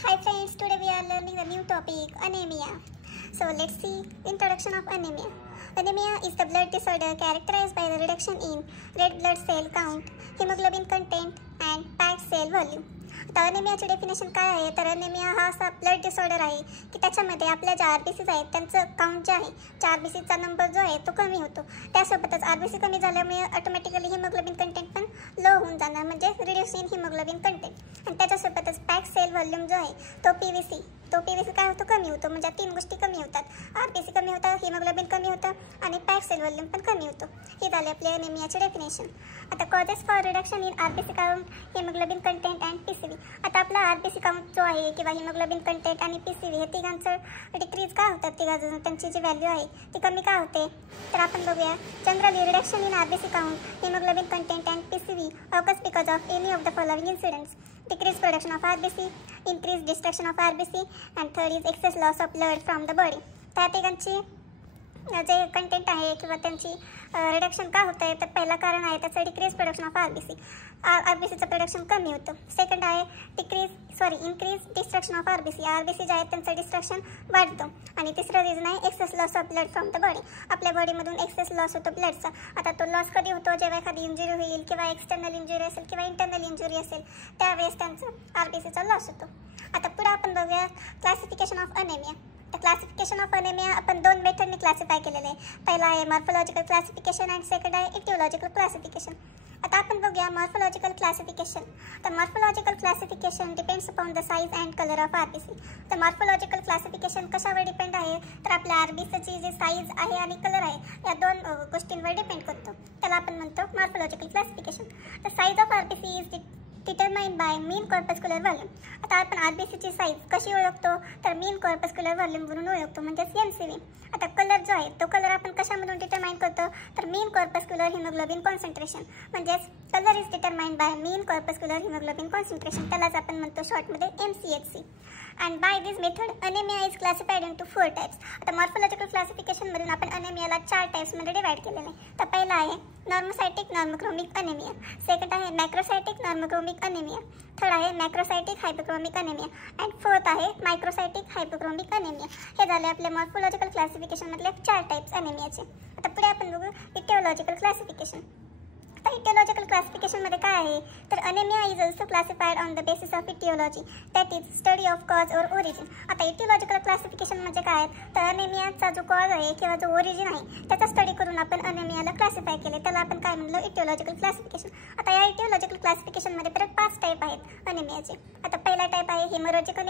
Hi friends, today we are learning a new topic, anemia. So let's see introduction of anemia. Anemia is the blood disorder characterized by the reduction in red blood cell count, hemoglobin content and packed cell volume. आता अनेमियाची definition काय आहे तर anaemia हा असा blood disorder आहे की त्याच्यामध्ये आपल्या ज्या आरबीसीज आहेत त्यांचं काउंट जे आहे त्या आरबीसीचा नंबर जो आहे तो कमी होतो. त्यासोबतच आरबीसी कमी झाल्यामुळे ऑटोमॅटिकली हिमोग्लोबिन कंटेंट पण लो होऊन जाणार म्हणजे रिड्यूस इन हिमोग्लोबिन कंटेंट आणि त्याच्यासोबतच पॅक सेल व्हॉल्यूम जो आहे तो पीव्हीसी काय होतो कमी होतो. म्हणजे तीन गोष्टी कमी होतात, आरबीसी कमी होतात, हिमोग्लोबिन कमी होतं आणि पॅक सेल व्हॉल्यूम पण कमी होतो. हे झाले आपले अनेमियाचे डेफिनेशन. आता causes for reduction in RBC count, haemoglobin content and PCV. आता आपला आरबीसी काउंट जो आहे किंवा हिमोग्लोबिन कंटेंट आणि पीसीव्ही हे तिघांचं डिक्रीज का होतात, त्यांची जी व्हॅल्यू आहे ती कमी का होते तर आपण बघूया. Generally reduction in RBC count, hemoglobin content and PCV occurs because of any of the following incidents: decreased production of RBC, increased destruction of RBC, and third is excess loss of blood from the body. त्या तिघांची जे content आहे किंवा त्यांची reduction का होतं आहे तर पहिलं कारण आहे त्याचं डिक्रीज प्रोडक्शन ऑफ आरबीसीचं प्रोडक्शन कमी होतं. सेकंड आहे इन्क्रीज डिस्ट्रक्शन ऑफ आरबीसी जे आहे त्यांचं डिस्ट्रक्शन वाढतं. आणि तिसरं रिझन आहे excess loss of blood from the body. आपल्या बॉडीमधून एक्सेस लॉस होतो ब्लडचा. आता तो लॉस कधी होतो जेव्हा एखादी इंजुरी होईल किंवा एक्सटर्नल इंजुरी असेल किंवा इंटरनल इंजुरी असेल त्यावेळेस त्यांचं आरबीसीचा लॉस होतो. आता पुढे आपण बघूया क्लासिफिकेशन ऑफ अनेमिया. तर क्लासिफिकेशन ऑफ अनेमिया आपण दोन मेथडने क्लासिफाय केलेले आहे. पहिला आहे मॉर्फोलॉजिकल क्लासिफिकेशन अँड सेकंड आहे इटिओलॉजिकल क्लासिफिकेशन. आता आपण बघूया मॉर्फोलॉजिकल क्लासिफिकेशन. तर morphological classification depends upon the size and colour of RBC. तर मॉर्फोलॉजिकल क्लासिफिकेशन कशावर डिपेंड आहे तर आपल्या आरबीसीची जी साईज आहे आणि कलर आहे या दोन गोष्टींवर डिपेंड करतो. त्याला आपण म्हणतो morphological classification. The size of RBC is determined by mean corpuscular volume. आता आपण आरबीसीची साईज कशी ओळखतो तर मीन कॉर्पस्क्युलर व्हॉल्यूमवरून ओळखतो म्हणजेच एमसीव्ही. आता कलर जो आहे तो कलर आपण कशामधून डिटरमाइन करतो तर मीन कॉर्पस्क्युलर हिमोग्लोबिन कॉन्सन्ट्रेशन म्हणजेच colour is determined by mean corpuscular haemoglobin concentration. त्यालाच आपण म्हणतो शॉर्टमध्ये MCHC. And by this method anaemia is classified into 4 types. आता मॉर्फोलॉजिकल क्लासिफिकेशनमधून आपण अनेमियाला 4 टाइप्समध्ये डिवाइड केलेले आहे. तर पहिला आहे नॉर्मोसायटिक नॉर्मोक्रोमिक अनेमिया, सेकंड आहे मॅक्रोसायटिक नॉर्मोक्रोमिक अनेमिया, थर्ड आहे मॅक्रोसायटिक हायपोक्रोमिक अनेमिया अँड फोर्थ आहे मायक्रोसायटिक हायपोक्रोमिक अनेमिया. हे झाले आपल्या मॉर्फोलॉजिकल क्लासिफिकेशनमधले 4 टाइप्स अनेमियाचे. आता पुढे आपण बघू इटिओलॉजिकल क्लासिफिकेशन. आता इटिओलॉजिकल क्लासिफिकेशनमध्ये काय आहे तर anaemia is also classified on the basis of aetiology that is study of cause और ओरिजिन. आता इटिओलॉजिकल क्लासिफिकेशन म्हणजे काय तर अनेमियाचा जो कॉज आहे किंवा जो ओरिजिन आहे त्याचा स्टडी करून आपण अनेमियाला क्लासिफाय केले. त्याला आपण काय म्हणलं इटिओलॉजिकल क्लासिफिकेशन. आता या इटिओलॉजिकल क्लासिफिकेशनमध्ये परत 5 टाईप आहेत अनेमियाचे. आता पहिला टाईप आहे हेमोरॅजिक